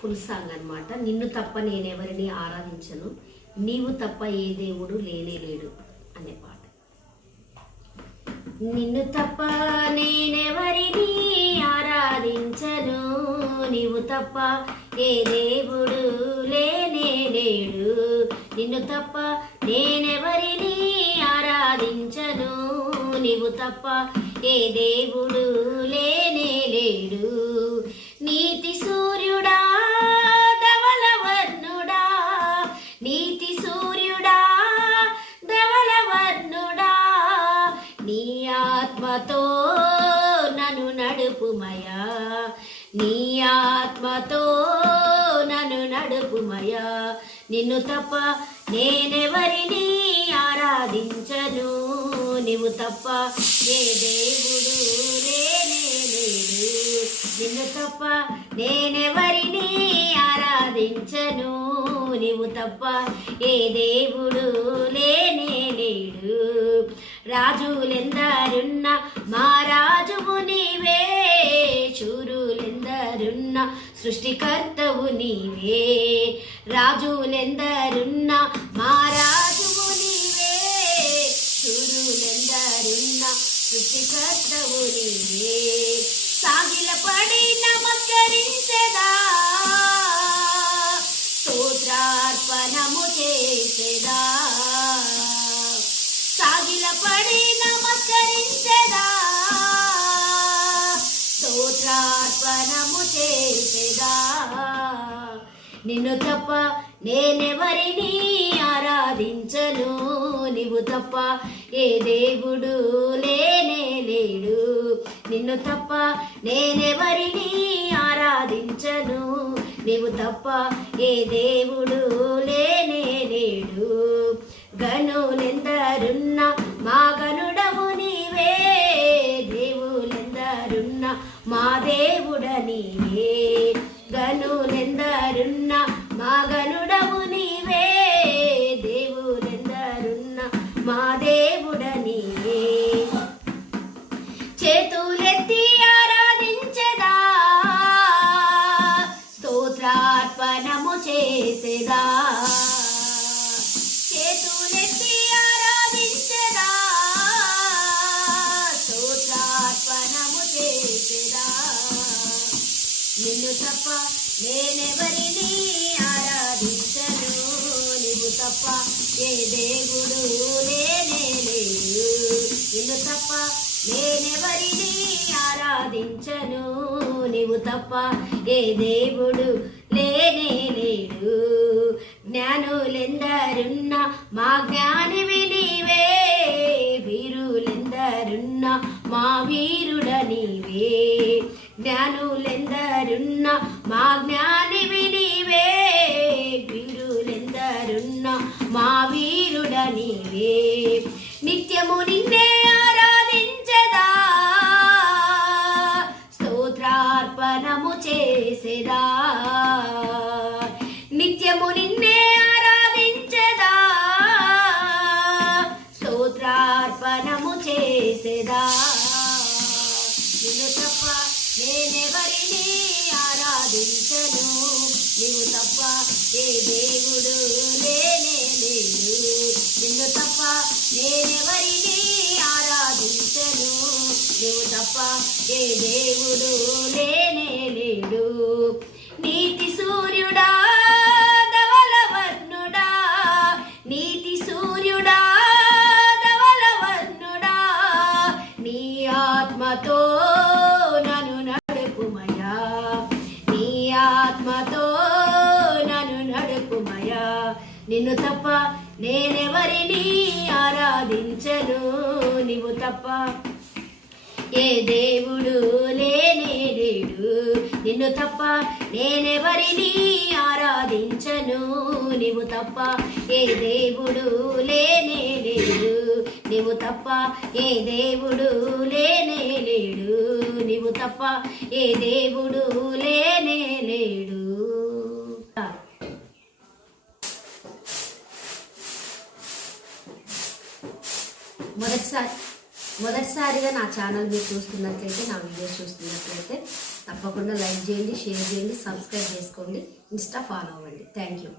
Full song అనమాట. నిన్ను తప్ప నేనెవరిని ఆరాధించను, నీవు తప్ప ఏ దేవుడు లేనే లేడు అనే పాట. నిన్ను తప్ప నేనెవరిని ఆరాధించను, నీవు తప్ప ఏ దేవుడు లేనే లేడు. నిన్ను తప్ప నేనెవరిని ఆరాధించను, నీవు తప్ప ఏ దేవుడు లేనే లేడు. నీతి సూర్యుడా ధవలవర్ణుడా, నీతి సూర్యుడా ధవలవర్ణుడా, నీ ఆత్మతో నన్ను నడుపుమయా, నీ ఆత్మతో నన్ను నడుపుమయా. నిన్ను తప్ప నేనెవరిని ఆరాధించను, నీవు తప్ప ఏ దేవుడు లేనే లేడు. నిన్ను తప్ప నేనెవరిని ఆరాధించను, నీవు తప్ప ఏ దేవుడు లేనే లేడు. రాజులెందరున్నా మా రాజువు నీవే, శూరులెందరున్నా సృష్టికర్తవు నీవే. రాజులెందరున్నా మా రాజువు నీవే, శూరులెందరున్నా సృష్టికర్తవు నీవే. సాగిలపడి నమస్కరించెదా, స్తోత్రార్పణము చేసెదా. సాగిలపడి నమస్కరించెదా, స్తోత్రార్పణము చేసెదా. నిన్ను తప్ప నేనెవరిని ఆరాధించను, నీవు తప్ప ఏ దేవుడు లేనే లేడు. నిన్ను తప్ప నేనెవరిని ఆరాధించను, నీవు తప్ప ఏ దేవుడు లేనే లేడు. గనులెందరున్నా మా గనుడవు నీవే, దేవులెందరున్నా మా దేవుడ నీవే. గనులెందరున్నా మా గనుడవు నీవే, దేవులెందరున్నా మా దేవుడ నీవే. చేతులెత్తి ఆరాధించెదా, స్తోత్రార్పణము చేసెదా. చేతులెత్తి ఆరాధించెదా, స్తోత్రార్పణము చేసెదా. నిన్ను తప్ప నేనెవరిని ఆరాధించను, నీవు తప్ప ఏ దేవుడు లేనే లేడు. నిన్ను తప్ప నేనెవరిని ఆరాధించను, నీవు తప్ప ఏ దేవుడు లేనే లేడు. జ్ఞానులెందరున్నా మా జ్ఞానివి నీవే, వీరులెందరున్నా మా వీరుడ నీవే. జ్ఞానులెందరున్నా మా జ్ఞానివి నీవే, వీరులెందరున్నా మా వీరుడ నీవే. నిత్యము నిన్నే ఆరాధించెదా, స్తోత్రార్పణము చేసెదా. నిత్యము నిన్నే ఆరాధించెదా, స్తోత్రార్పణము చేసెదా. నిన్ను తప్ప నేనెవరిని ఆరాధించను, నీవు తప్ప ఏ దేవుడు లేనే లేడు. నిన్ను తప్ప నేనెవరిని ఆరాధించను, నీవు తప్ప ఏ దేవుడు లేనే లేడు. నీతి సూర్యుడా ధవలవర్ణుడా, నీతి సూర్యుడా ధవలవర్ణుడా, నీ ఆత్మతో నన్ను నడుపుమయా, నీ ఆత్మతో నన్ను నడుపుమయా. నిన్ను తప్ప నేనెవరిని ఆరాధించను, నీవు తప్ప ఏ దేవుడు లేనే లేడు. నిన్ను తప్ప నేనెవరిని ఆరాధించను, నీవు తప్ప ఏ దేవుడు లేనే లేడు. నీవు తప్ప ఏ దేవుడు లేనే లేడు, నీవు తప్ప ఏ దేవుడు లేనే లేడు. మొదటిసారిగా నా ఛానల్ మీరు చూస్తున్నట్లయితే, నా వీడియోస్ చూస్తున్నట్లయితే తప్పకుండా లైక్ చేయండి, షేర్ చేయండి, సబ్స్క్రైబ్ చేసుకోండి, ఇన్స్టా ఫాలో అవ్వండి. Thank you.